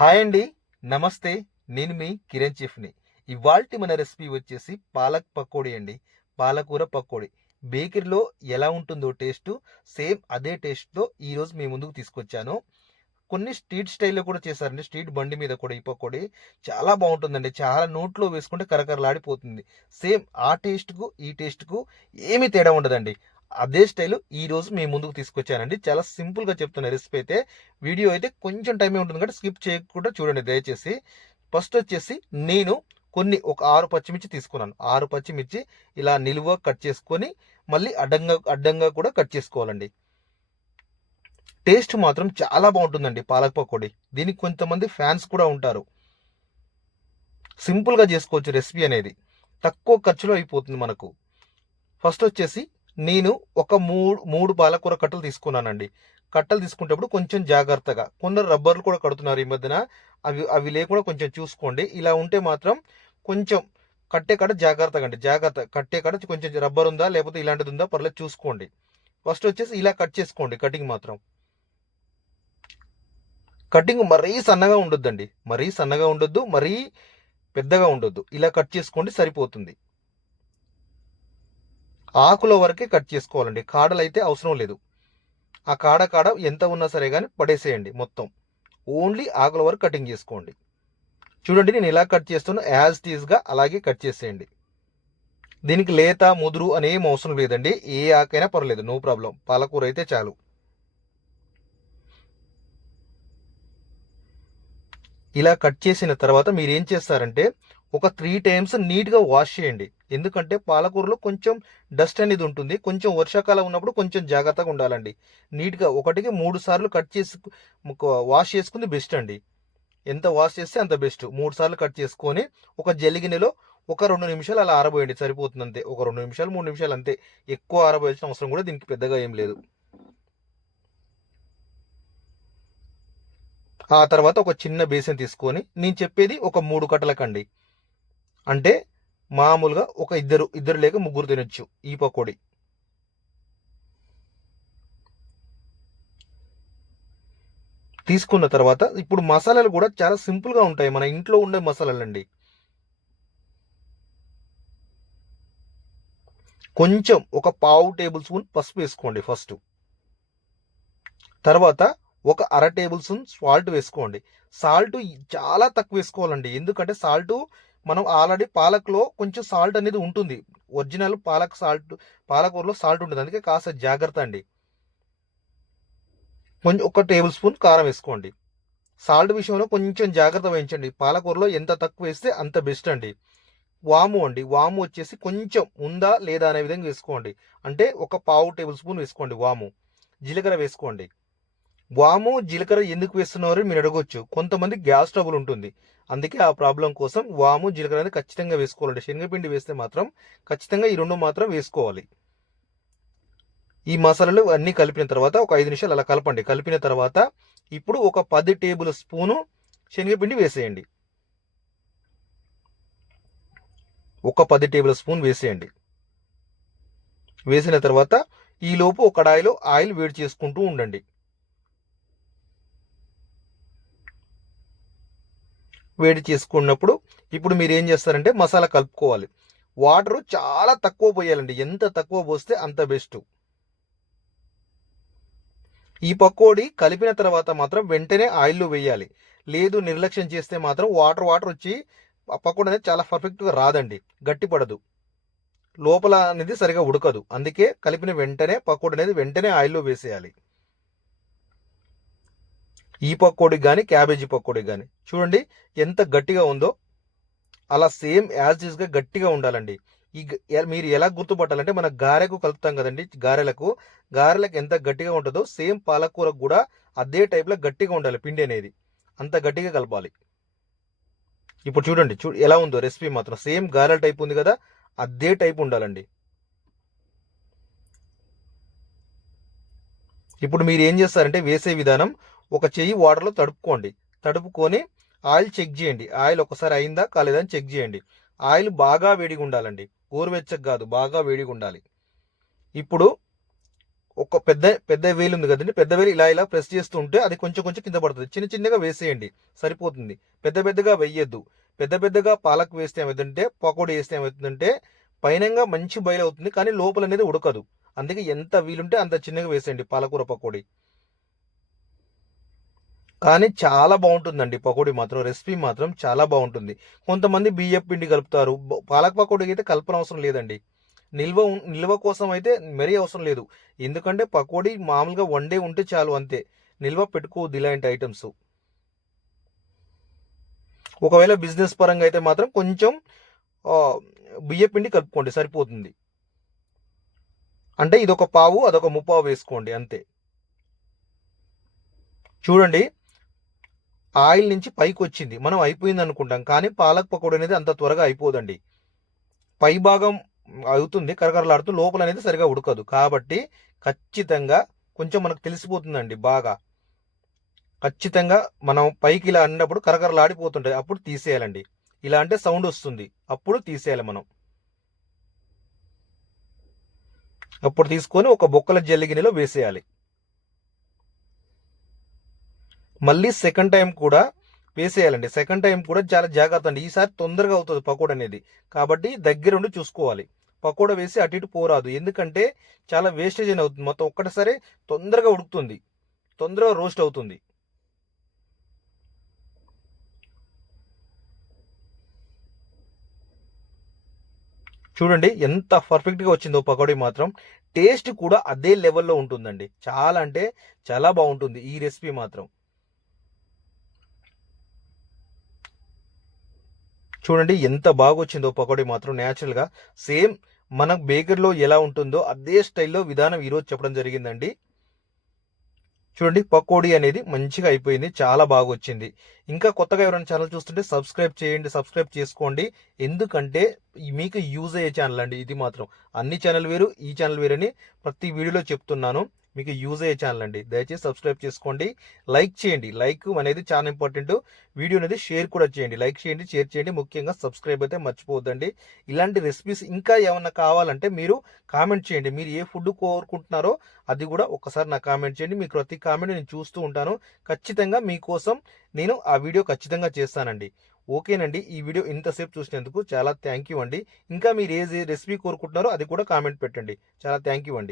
Hi అండి నమస్తే. నేను మీ కిరణ్ చెఫ్ని. ఇవాల్టి మన రెసిపీ వచ్చేసి పాలక్ పకోడీ అండి. పాలకూర పకోడీ. బేకరీలో ఎలా ఉంటుందో టేస్ట్ సేమ్ అదే టేస్ట్తో ఈరోజు మీ ముందుకు తీసుకొచ్చాను. కొన్ని స్ట్రీట్ స్టైల్లో కూడా చేశారండి. స్ట్రీట్ బండి మీద కూడా ఈ పకోడీ చాలా బాగుంటుందండి. చాలా నోట్లో వేసుకుంటే కరకరలాడిపోతుంది. సేమ్ ఆ టేస్ట్కు ఈ టేస్ట్కు ఏమీ తేడా ఉండదండి. అదే స్టైల్ ఈ రోజు మీ ముందుకు తీసుకొచ్చానండి. చాలా సింపుల్గా చెప్తున్న రెసిపీ అయితే వీడియో అయితే కొంచెం టైమే ఉంటుంది కాబట్టి స్కిప్ చేయకుండా చూడండి దయచేసి. ఫస్ట్ వచ్చేసి నేను కొన్ని ఒక ఆరు పచ్చిమిర్చి తీసుకున్నాను. ఆరు పచ్చిమిర్చి ఇలా నిలువ కట్ చేసుకొని మళ్ళీ అడ్డంగా అడ్డంగా కూడా కట్ చేసుకోవాలండి. టేస్ట్ మాత్రం చాలా బాగుంటుందండి పాలక్ పకోడీ. దీనికి కొంతమంది ఫ్యాన్స్ కూడా ఉంటారు. సింపుల్గా చేసుకోవచ్చు రెసిపీ అనేది. తక్కువ ఖర్చులో అయిపోతుంది మనకు. ఫస్ట్ వచ్చేసి నేను ఒక మూడు మూడు పాలకూర కట్టలు తీసుకున్నానండి. కట్టలు తీసుకునేటప్పుడు కొంచెం జాగ్రత్తగా కొందరు రబ్బర్లు కూడా కడుతున్నారు ఈ మధ్యన. అవి అవి లేకుండా కొంచెం చూసుకోండి. ఇలా ఉంటే మాత్రం కొంచెం కట్టే కాడ జాగ్రత్తగా అండి. జాగ్రత్త కట్టే కాడ కొంచెం రబ్బర్ ఉందా లేకపోతే ఇలాంటిది ఉందా పర్లేదు చూసుకోండి. ఫస్ట్ వచ్చేసి ఇలా కట్ చేసుకోండి కటింగ్ మాత్రం. కటింగ్ మరీ సన్నగా ఉండొద్దండి. మరీ సన్నగా ఉండొద్దు మరీ పెద్దగా ఉండొద్దు. ఇలా కట్ చేసుకోండి సరిపోతుంది. ఆకుల వరకే కట్ చేసుకోవాలండి. కాడలు అయితే అవసరం లేదు. ఆ కాడ కాడ ఎంత ఉన్నా సరే కానీ పడేసేయండి మొత్తం. ఓన్లీ ఆకుల వరకు కటింగ్ చేసుకోండి. చూడండి నేను ఎలా కట్ చేస్తానో యాజ్ టీజ్గా అలాగే కట్ చేసేయండి. దీనికి లేత ముదురు అనేం అవసరం లేదండి. ఏ ఆకైనా పర్లేదు నో ప్రాబ్లం. పాలకూర అయితే చాలు. ఇలా కట్ చేసిన తర్వాత మీరు ఏం చేస్తారంటే ఒక త్రీ టైమ్స్ నీట్గా వాష్ చేయండి. ఎందుకంటే పాలకూరలో కొంచెం డస్ట్ అనేది ఉంటుంది. కొంచెం వర్షాకాలం ఉన్నప్పుడు కొంచెం జాగ్రత్తగా ఉండాలండి. నీట్గా ఒకటికి మూడు సార్లు కట్ చేసి వాష్ చేసుకుంది బెస్ట్ అండి. ఎంత వాష్ చేస్తే అంత బెస్ట్ మూడు సార్లు కట్ చేసుకొని ఒక జలిగినలో ఒక రెండు నిమిషాలు అలా ఆరబోయండి. సరిపోతుంది అంతే. ఒక రెండు నిమిషాలు మూడు నిమిషాలు అంతే. ఎక్కువ ఆరబోయాల్సిన అవసరం కూడా దీనికి పెద్దగా ఏం లేదు. ఆ తర్వాత ఒక చిన్న బేసిన్ తీసుకొని నేను చెప్పేది ఒక మూడు కట్టలకండి. అంటే మామూలుగా ఒక ఇద్దరు ఇద్దరు లేక ముగ్గురు తినొచ్చు ఈ పకోడీ. తీసుకున్న తర్వాత ఇప్పుడు మసాలాలు కూడా చాలా సింపుల్గా ఉంటాయి మన ఇంట్లో ఉండే మసాలాలు అండి కొంచెం ఒక పావు టేబుల్ స్పూన్ పసుపు వేసుకోండి ఫస్ట్. తర్వాత ఒక అర టేబుల్ స్పూన్ సాల్ట్ వేసుకోండి. సాల్ట్ చాలా తక్కువ వేసుకోవాలండి. ఎందుకంటే సాల్ట్ మనం ఆల్రెడీ పాలక్లో కొంచెం సాల్ట్ అనేది ఉంటుంది. ఒరిజినల్ పాలక్ సాల్ట్ పాలకూరలో సాల్ట్ ఉంటుంది. అందుకే కాస్త జాగ్రత్త అండి. కొంచెం ఒక టేబుల్ స్పూన్ కారం వేసుకోండి. సాల్ట్ విషయంలో కొంచెం జాగ్రత్త వహించండి. పాలకూరలో ఎంత తక్కువ వేస్తే అంత బెస్ట్ అండి. వాము అండి. వాము వచ్చేసి కొంచెం ఉందా లేదా అనే విధంగా వేసుకోండి. అంటే ఒక పావు టేబుల్ స్పూన్ వేసుకోండి వాము. జీలకర్ర వేసుకోండి. వాము జీలకర్ర ఎందుకు వేస్తున్నారు మీరు అడగొచ్చు. కొంతమంది గ్యాస్ ట్రబుల్ ఉంటుంది. అందుకే ఆ ప్రాబ్లం కోసం వాము జీలకర్ర అనేది ఖచ్చితంగా వేసుకోవాలండి. శనగపిండి వేస్తే మాత్రం ఖచ్చితంగా ఈ రెండు మాత్రం వేసుకోవాలి. ఈ మసాలాలు అన్నీ కలిపిన తర్వాత ఒక ఐదు నిమిషాలు అలా కలపండి. కలిపిన తర్వాత ఇప్పుడు ఒక పది టేబుల్ స్పూను శనగపిండి వేసేయండి. ఒక పది టేబుల్ స్పూన్ వేసేయండి. వేసిన తర్వాత ఈలోపు ఒక కడాయిలో ఆయిల్ వేడి చేసుకుంటూ ఉండండి. వేడి చేసుకున్నప్పుడు ఇప్పుడు మీరు ఏం చేస్తారంటే మసాలా కలుపుకోవాలి. వాటర్ చాలా తక్కువ పోయాలండి. ఎంత తక్కువ పోస్తే అంత బెస్ట్. ఈ పకోడీ కలిపిన తర్వాత మాత్రం వెంటనే ఆయిల్లో వేయాలి. లేదు నిర్లక్ష్యం చేస్తే మాత్రం వాటర్ వాటర్ వచ్చి పకోడీ అనేది చాలా పర్ఫెక్ట్గా రాదండి. గట్టిపడదు లోపల అనేది సరిగా ఉడకదు. అందుకే కలిపిన వెంటనే పకోడీ అనేది వెంటనే ఆయిల్లో వేసేయాలి. ఈ పకోడీ కానీ క్యాబేజీ పకోడీ కానీ చూడండి ఎంత గట్టిగా ఉందో. అలా సేమ్ యాజ్ ఈజ్గా గట్టిగా ఉండాలండి. ఈ మీరు ఎలా గుర్తుపట్టాలంటే మన గారెకు కలుపుతాం కదండి గారెలకు. గారెలకు ఎంత గట్టిగా ఉంటుందో సేమ్ పాలకూరకు కూడా అదే టైప్లో గట్టిగా ఉండాలి పిండి అనేది. అంత గట్టిగా కలపాలి. ఇప్పుడు చూడండి చూ ఎలా ఉందో రెసిపీ మాత్రం. సేమ్ గారెల టైప్ ఉంది కదా అదే టైప్ ఉండాలండి. ఇప్పుడు మీరు ఏం చేస్తారంటే వేసే విధానం ఒక చెయ్యి వాటర్లో తడుపుకోండి. తడుపుకొని ఆయిల్ చెక్ చేయండి. ఆయిల్ ఒకసారి అయిందా కాలేదా అని చెక్ చేయండి. ఆయిల్ బాగా వేడిగా ఉండాలండి. గోరువెచ్చగా కాదు బాగా వేడిగా ఉండాలి. ఇప్పుడు ఒక పెద్ద పెద్ద వేలు ఉంది కదండి. పెద్ద వేలు ఇలా ఇలా ప్రెస్ చేస్తూ ఉంటే అది కొంచెం కొంచెం కింద పడుతుంది. చిన్న చిన్నగా వేసేయండి. సరిపోతుంది. పెద్ద పెద్దగా వెయ్యొద్దు పెద్ద పెద్దగా పాలక్ వేస్తే ఏమవుతుందంటే పకోడీ వేస్తే ఏమవుతుందంటే పైనంగా మంచి బయలు అవుతుంది కానీ లోపల అనేది ఉడకదు. అందుకే ఎంత వీలుంటే అంత చిన్నగా వేసేయండి. పాలకూర పకోడీ. కానీ చాలా బాగుంటుందండి. పకోడీ మాత్రం రెసిపీ మాత్రం చాలా బాగుంటుంది. కొంతమంది బియ్యం పిండి కలుపుతారు. పాలక పాలక్ పకోడీకి అయితే కలపన అవసరం లేదండి. నిల్వ నిల్వ కోసం అయితే మరీ అవసరం లేదు. ఎందుకంటే పకోడీ మామూలుగా వన్ డే ఉంటే చాలు అంతే. నిల్వ పెట్టుకోవద్దు ఇలాంటి ఐటమ్స్. ఒకవేళ బిజినెస్ పరంగా అయితే మాత్రం కొంచెం బియ్యపిండి పిండి కలుపుకోండి. సరిపోతుంది. అంటే ఇదొక పావు అదొక ముప్పావు వేసుకోండి. అంతే. చూడండి. ఆయిల్ నుంచి పైకి వచ్చింది మనం అయిపోయింది అనుకుంటాం కానీ పాలక్ పకోడీ అనేది అంత త్వరగా అయిపోదండి. పై భాగం అవుతుంది కరకరలాడుతూ లోపల అనేది సరిగా ఉడకదు. కాబట్టి ఖచ్చితంగా కొంచెం మనకు తెలిసిపోతుందండి బాగా. ఖచ్చితంగా మనం పైకి ఇలా అన్నప్పుడు కరకరలాడిపోతుంటాయి. అప్పుడు తీసేయాలండి. ఇలా అంటే సౌండ్ వస్తుంది. అప్పుడు తీసేయాలి మనం. అప్పుడు తీసుకొని ఒక బొక్కల జల్లి గిన్నెలో వేసేయాలి. మళ్ళీ సెకండ్ టైం కూడా వేసేయాలండి. సెకండ్ టైం కూడా చాలా జాగ్రత్త అండి. ఈసారి తొందరగా అవుతుంది పకోడా అనేది. కాబట్టి దగ్గరుండి చూసుకోవాలి. పకోడా వేసి అటు ఇటు పోరాదు. ఎందుకంటే చాలా వేస్టేజ్ అని అవుతుంది. మొత్తం ఒక్కటిసారి తొందరగా ఉడుకుతుంది. తొందరగా రోస్ట్ అవుతుంది. చూడండి ఎంత పర్ఫెక్ట్గా వచ్చిందో పకోడీ మాత్రం. టేస్ట్ కూడా అదే లెవెల్లో ఉంటుందండి. చాలా అంటే చాలా బాగుంటుంది ఈ రెసిపీ మాత్రం. చూడండి ఎంత బాగా వచ్చిందో పకోడీ మాత్రం న్యాచురల్గా సేమ్ మన బేకరీలో ఎలా ఉంటుందో అదే స్టైల్లో విధానం ఈరోజు చెప్పడం జరిగిందండి. చూడండి పకోడీ అనేది మంచిగా అయిపోయింది చాలా బాగా వచ్చింది ఇంకా కొత్తగా ఎవరైనా ఛానల్ చూస్తుంటే సబ్స్క్రైబ్ చేయండి సబ్స్క్రైబ్ చేసుకోండి. ఎందుకంటే మీకు యూజ్ అయ్యే ఛానల్ అండి ఇది మాత్రం. అన్ని ఛానల్ వేరు ఈ ఛానల్ వేరని అని ప్రతి వీడియోలో చెప్తున్నాను. మీకు యూజ్ అయ్యే ఛానల్ అండి. దయచేసి సబ్స్క్రైబ్ చేసుకోండి. లైక్ చేయండి. లైక్ అనేది చాలా ఇంపార్టెంట్ వీడియో అనేది షేర్ కూడా చేయండి. లైక్ చేయండి షేర్ చేయండి. ముఖ్యంగా సబ్స్క్రైబ్ అయితే మర్చిపోవద్దండి. ఇలాంటి రెసిపీస్ ఇంకా ఏమన్నా కావాలంటే మీరు కామెంట్ చేయండి. మీరు ఏ ఫుడ్ కోరుకుంటున్నారో అది కూడా ఒకసారి నాకు కామెంట్ చేయండి. మీకు ప్రతి కామెంట్ నేను చూస్తూ ఉంటాను. ఖచ్చితంగా మీకోసం నేను ఆ వీడియో ఖచ్చితంగా చేస్తానండి. ఓకేనండి. ఈ వీడియో ఇంతసేపు చూసినందుకు చాలా థ్యాంక్ యూ అండి. ఇంకా మీరు ఏ రెసిపీ కోరుకుంటున్నారో అది కూడా కామెంట్ పెట్టండి. చాలా థ్యాంక్ యూ అండి.